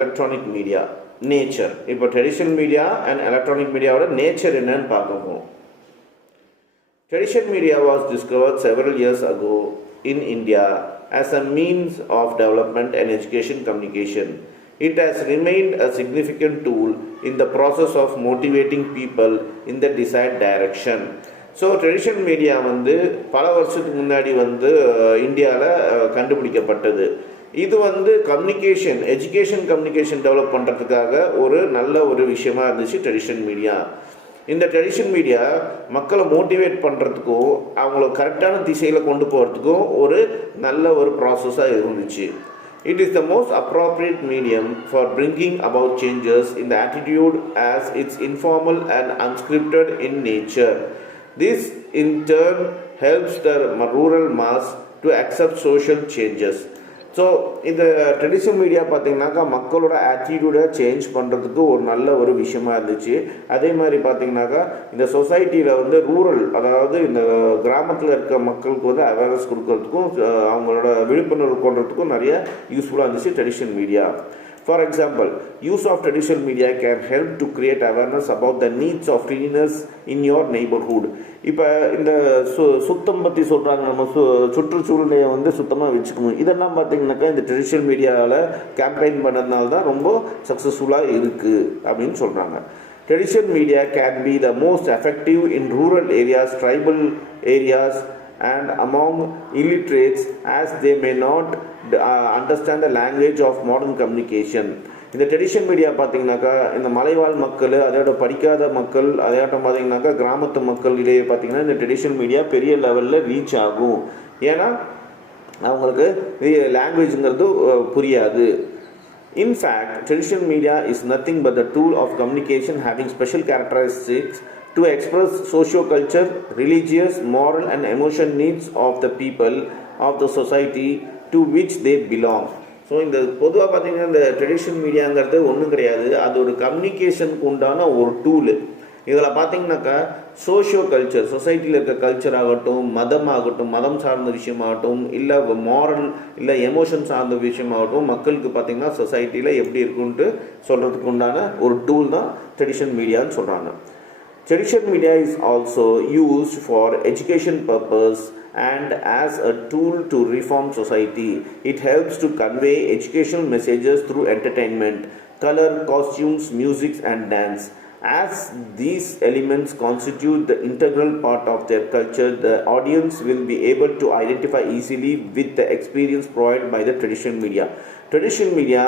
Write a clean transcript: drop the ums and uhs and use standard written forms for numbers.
Electronic media nature. இப்போ traditional media and electronic மீடியாவோட nature என்னன்னு பார்க்க போகும். Traditional media was discovered several years ago in India as a means of development and education communication. It has remained a significant tool in the process of motivating people in the desired direction. So traditional media வந்து பல வருஷத்துக்கு முன்னாடி வந்து இந்தியாவில் கண்டுபிடிக்கப்பட்டது. இது வந்து communication, education communication develop பண்ணுறதுக்காக ஒரு நல்ல ஒரு விஷயமா இருந்துச்சு ட்ரெடிஷ்னல் மீடியா. இந்த ட்ரெடிஷ்னல் மீடியா மக்களை மோட்டிவேட் பண்ணுறதுக்கும் அவங்கள கரெக்டான திசையில் கொண்டு போகிறதுக்கும் ஒரு நல்ல ஒரு ப்ராசஸாக இருந்துச்சு. It is the most appropriate medium for bringing about changes in the attitude as it's informal and unscripted in nature. This in turn helps the rural mass to accept social changes. So இந்த traditional media பார்த்திங்கனாக்கா மக்களோட ஆட்டிடியூடை change பண்ணுறதுக்கு ஒரு நல்ல ஒரு விஷயமா இருந்துச்சு. அதே மாதிரி பார்த்திங்கனாக்கா இந்த சொசைட்டியில் வந்து ரூரல், அதாவது இந்த கிராமத்தில் இருக்க மக்களுக்கு வந்து அவேர்னஸ் கொடுக்கறதுக்கும் அவங்களோட விழிப்புணர்வு கொள்றதுக்கும் நிறைய யூஸ்ஃபுல்லாக இருந்துச்சு traditional media. For example, use of traditional media can help to create awareness about the needs of cleanliness in your neighborhood. இப்போ இந்த சுத்தம் பற்றி சொல்கிறாங்க, நம்ம சுற்றுச்சூழலையை வந்து சுத்தமாக வச்சுக்கணும். இதெல்லாம் பார்த்தீங்கன்னாக்கா இந்த ட்ரெடிஷ்னல் மீடியாவில் கேம்பெயின் பண்ணதுனால தான் ரொம்ப சக்ஸஸ்ஃபுல்லாக இருக்குது அப்படின்னு சொல்கிறாங்க. Traditional media can be the most effective in rural areas, tribal areas and among illiterates as they may not understand the language of modern communication. இந்த ட்ரெடிஷ்னல் மீடியா பார்த்தீங்கன்னாக்கா இந்த மலைவாழ் மக்கள், அதோட படிக்காத மக்கள், அதாட்டம் பார்த்தீங்கன்னாக்கா கிராமத்து மக்கள் இடையே பார்த்தீங்கன்னா இந்த ட்ரெடிஷ்னல் மீடியா பெரிய லெவலில் ரீச் ஆகும். ஏன்னா அவங்களுக்கு லாங்குவேஜுங்கிறது புரியாது. In fact, traditional media is nothing but the tool of communication having special characteristics to express socio-culture, religious, moral and emotional needs of the people of the society to which they belong. So இந்த பொதுவாக பார்த்தீங்கன்னா இந்த traditional மீடியாங்கிறது ஒன்றும் கிடையாது, அது ஒரு கம்யூனிகேஷனுக்கு உண்டான ஒரு டூலு. இதில் பார்த்தீங்கன்னாக்கா சோஷியோ கல்ச்சர், சொசைட்டியில் இருக்க கல்ச்சர் ஆகட்டும், மதம் ஆகட்டும், மதம் சார்ந்த விஷயமாகட்டும், இல்லை மாரல் இல்லை எமோஷன் சார்ந்த விஷயமாகட்டும், மக்களுக்கு பார்த்திங்கன்னா சொசைட்டியில் எப்படி இருக்குன்ட்டு சொல்கிறதுக்கு உண்டான ஒரு டூல் தான் ட்ரெடிஷ்னல் மீடியான்னு சொல்கிறாங்க. Traditional media is also used for education purpose and as a tool to reform society. It helps to convey educational messages through entertainment, color, costumes, music and dance. As these elements constitute the integral part of their culture, the audience will be able to identify easily with the experience provided by the traditional media. Traditional media